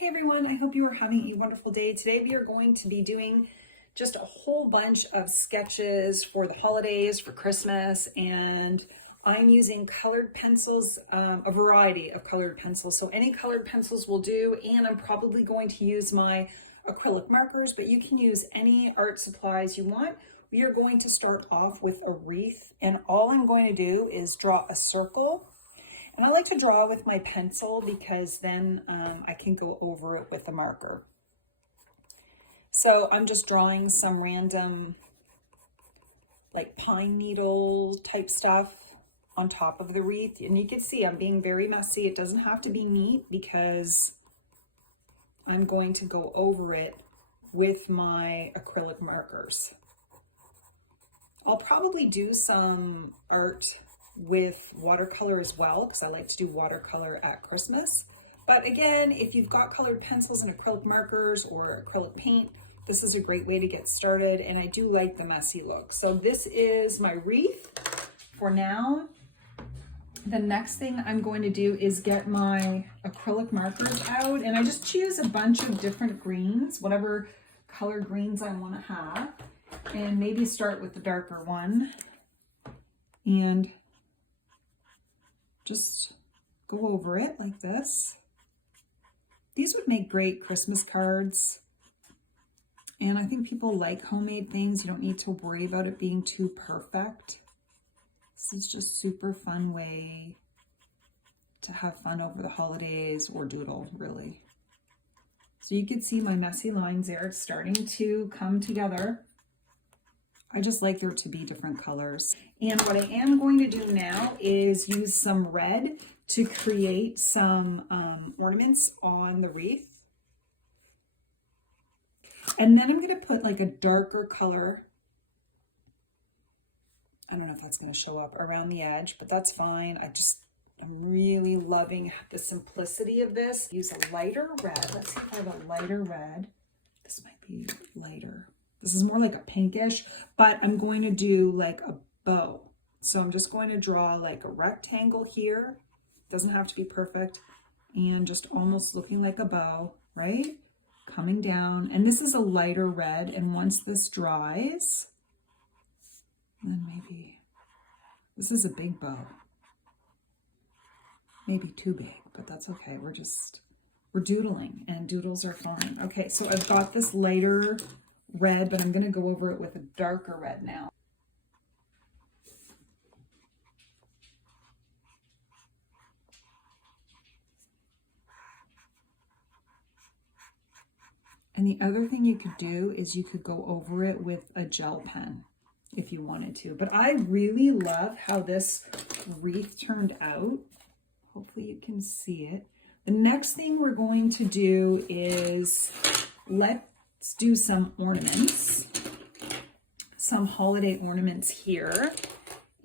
Hey everyone, I hope you are having a wonderful day. Today we are going to be doing just a whole bunch of sketches for the holidays, for Christmas, and I'm using colored pencils, a variety of colored pencils. So any colored pencils will do, and I'm probably going to use my acrylic markers, but you can use any art supplies you want. We are going to start off with a wreath, and all I'm going to do is draw a circle. And I like to draw with my pencil because then I can go over it with a marker. So I'm just drawing some random like pine needle type stuff on top of the wreath. And you can see I'm being very messy. It doesn't have to be neat because I'm going to go over it with my acrylic markers. I'll probably do some art with watercolor as well, because I like to do watercolor at Christmas. But again, if you've got colored pencils and acrylic markers or acrylic paint, this is a great way to get started, and I do like the messy look. So this is my wreath for now. The next thing I'm going to do is get my acrylic markers out, and I just choose a bunch of different greens, whatever color greens I want to have, and maybe start with the darker one and just go over it like this. These would make great Christmas cards. And I think people like homemade things. You don't need to worry about it being too perfect. This is just super fun way to have fun over the holidays or doodle, really. So you can see my messy lines there. It's starting to come together. I just like there to be different colors. And what I am going to do now is use some red to create some ornaments on the wreath. And then I'm going to put like a darker color. I don't know if that's going to show up around the edge, but that's fine. I'm really loving the simplicity of this. Use a lighter red. Let's see if I have a lighter red. This might be lighter. This is more like a pinkish, but I'm going to do like a bow. So I'm just going to draw like a rectangle here. Doesn't have to be perfect. And just almost looking like a bow, right? Coming down. And this is a lighter red. And once this dries, then maybe, this is a big bow. Maybe too big, but that's okay. We're doodling, and doodles are fun. Okay, so I've got this lighter red, but I'm going to go over it with a darker red now. And the other thing you could do is you could go over it with a gel pen if you wanted to. But I really love how this wreath turned out. Hopefully you can see it. The next thing we're going to do is let's do some ornaments, some holiday ornaments here.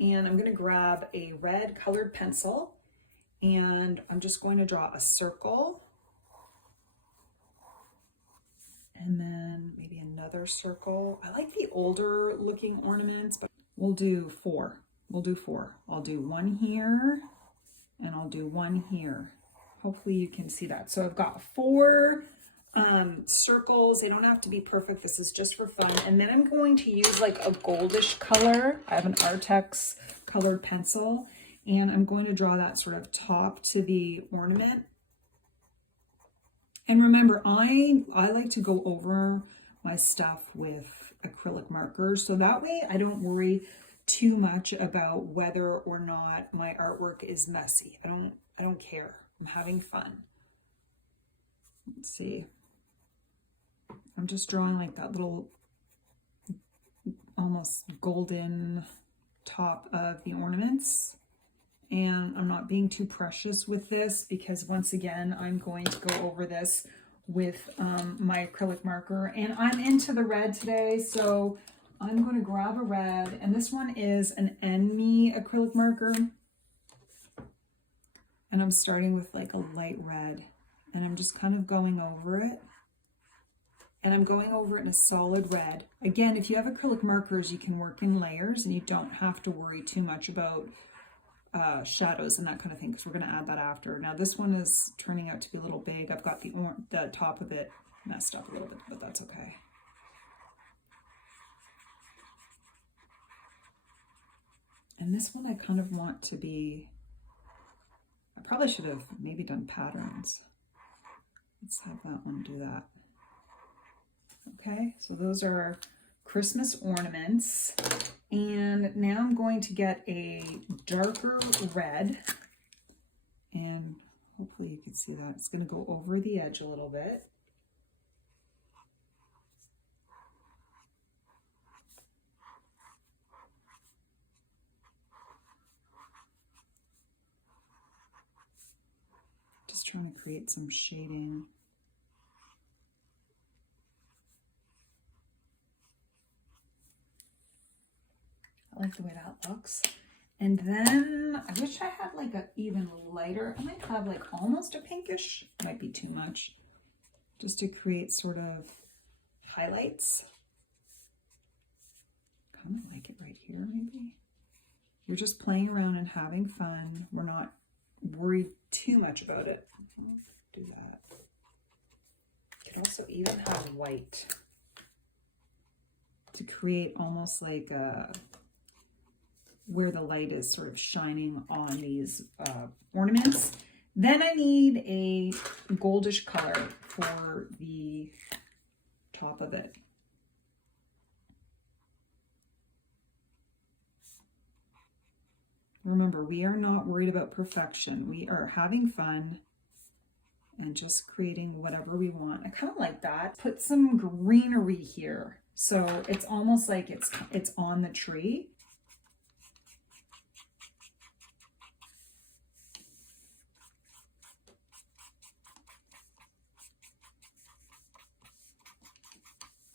And I'm going to grab a red colored pencil, and I'm just going to draw a circle. And then maybe another circle. I like the older looking ornaments, but we'll do four. I'll do one here, and I'll do one here. Hopefully you can see that. So I've got four circles. They don't have to be perfect. This is just for fun. And then I'm going to use like a goldish color. I have an Artex colored pencil, and I'm going to draw that sort of top to the ornament. And remember, I like to go over my stuff with acrylic markers, so that way I don't worry too much about whether or not my artwork is messy. I don't care. I'm having fun. Let's see. I'm just drawing like that little almost golden top of the ornaments. And I'm not being too precious with this because once again, I'm going to go over this with my acrylic marker. And I'm into the red today, so I'm going to grab a red. And this one is an Enemy acrylic marker. And I'm starting with like a light red. And I'm just kind of going over it. And I'm going over it in a solid red. Again, if you have acrylic markers, you can work in layers and you don't have to worry too much about shadows and that kind of thing, because we're going to add that after. Now this one is turning out to be a little big. I've got the top of it messed up a little bit, but that's okay. And this one I kind of want to be, I probably should have maybe done patterns. Let's have that one do that. Okay, so those are our Christmas ornaments. And now I'm going to get a darker red, and hopefully you can see that. It's going to go over the edge a little bit. Just trying to create some shading. I like the way that looks. And then I wish I had like a even lighter. I might have like almost a pinkish, might be too much, just to create sort of highlights. Kind of like it right here, maybe. You're just playing around and having fun. We're not worried too much about it. I'll do that. Could also even have white to create almost like a, where the light is sort of shining on these ornaments. Then I need a goldish color for the top of it. Remember, we are not worried about perfection. We are having fun and just creating whatever we want. I kind of like that. Put some greenery here. So it's almost like it's on the tree.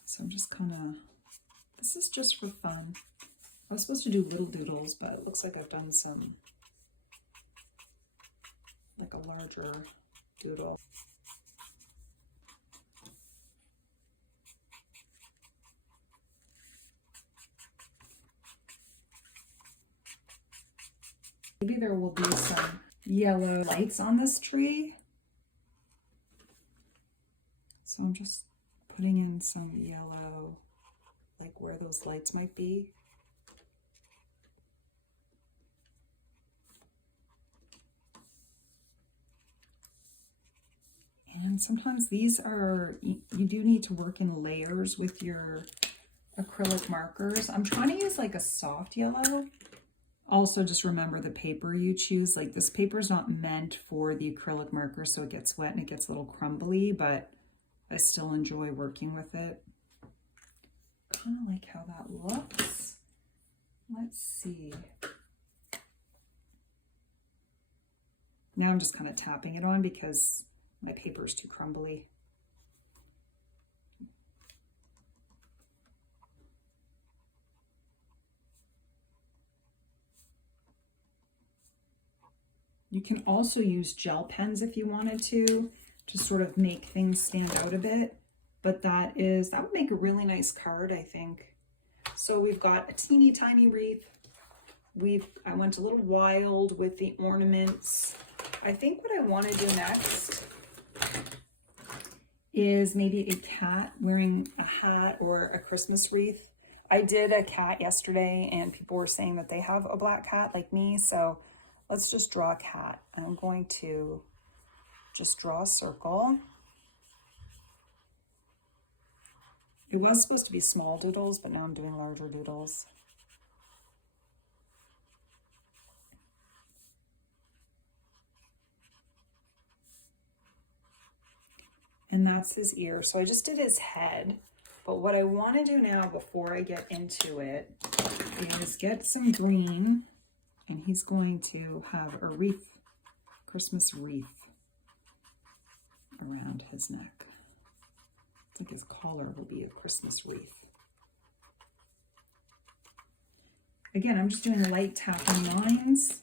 So I'm just kind of, this is just for fun. I was supposed to do little doodles, but it looks like I've done some, like a larger doodle. Maybe there will be some yellow lights on this tree. So I'm just putting in some yellow, like where those lights might be. And sometimes these are, you do need to work in layers with your acrylic markers. I'm trying to use like a soft yellow. Also, just remember the paper you choose. Like this paper is not meant for the acrylic marker, so it gets wet and it gets a little crumbly, but I still enjoy working with it. Kind of like how that looks. Let's see. Now I'm just kind of tapping it on because my paper is too crumbly. You can also use gel pens if you wanted to sort of make things stand out a bit. But that would make a really nice card, I think. So we've got a teeny tiny wreath. I went a little wild with the ornaments. I think what I want to do next is maybe a cat wearing a hat or a Christmas wreath. I did a cat yesterday and people were saying that they have a black cat like me. So let's just draw a cat. I'm going to just draw a circle. It was supposed to be small doodles, but now I'm doing larger doodles. And that's his ear. So I just did his head. But what I want to do now before I get into it is get some green, and he's going to have a wreath, Christmas wreath around his neck. I think his collar will be a Christmas wreath. Again, I'm just doing light tapping lines.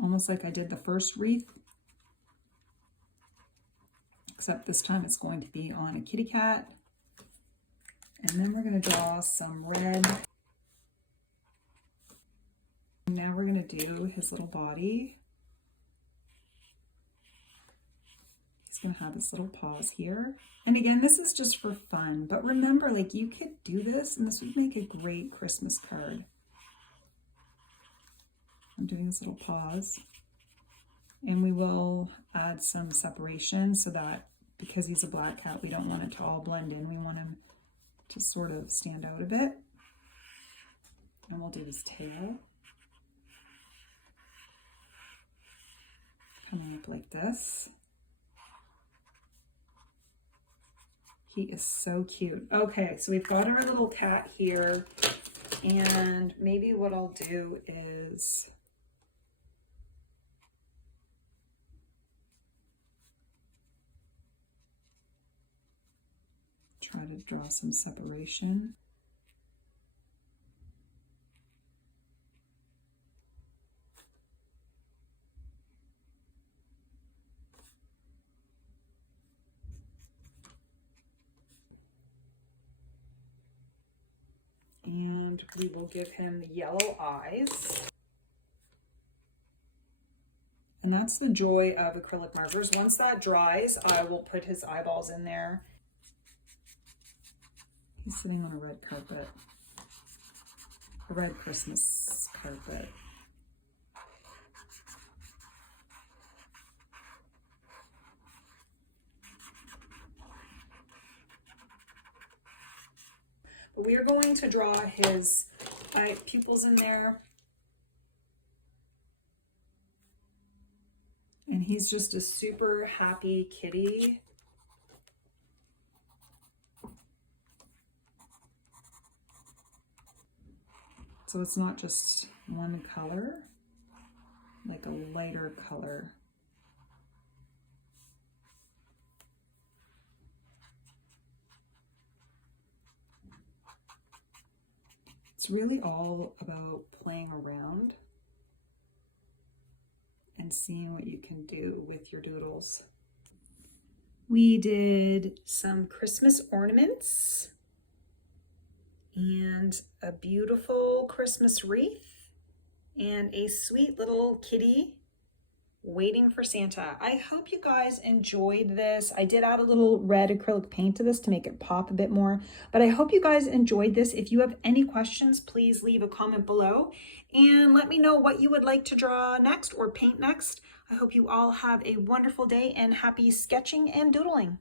Almost like I did the first wreath. Except this time it's going to be on a kitty cat. And then we're going to draw some red. now we're going to do his little body. He's going to have his little paws here. And again, this is just for fun, but remember, like, you could do this and this would make a great Christmas card. I'm doing his little paws, and we will add some separation so that because he's a black cat, we don't want it to all blend in. We want him to sort of stand out a bit. And we'll do his tail. Coming up like this. He is so cute. Okay, so we've got our little cat here, and maybe what I'll do is try to draw some separation. And we will give him the yellow eyes. And that's the joy of acrylic markers. Once that dries, I will put his eyeballs in there. He's sitting on a red carpet, a red Christmas carpet. We are going to draw his eye pupils in there. And he's just a super happy kitty. So it's not just one color, like a lighter color. It's really all about playing around and seeing what you can do with your doodles. We did some Christmas ornaments and a beautiful Christmas wreath and a sweet little kitty waiting for Santa. I hope you guys enjoyed this. I did add a little red acrylic paint to this to make it pop a bit more, but I hope you guys enjoyed this. If you have any questions, please leave a comment below and let me know what you would like to draw next or paint next. I hope you all have a wonderful day and happy sketching and doodling.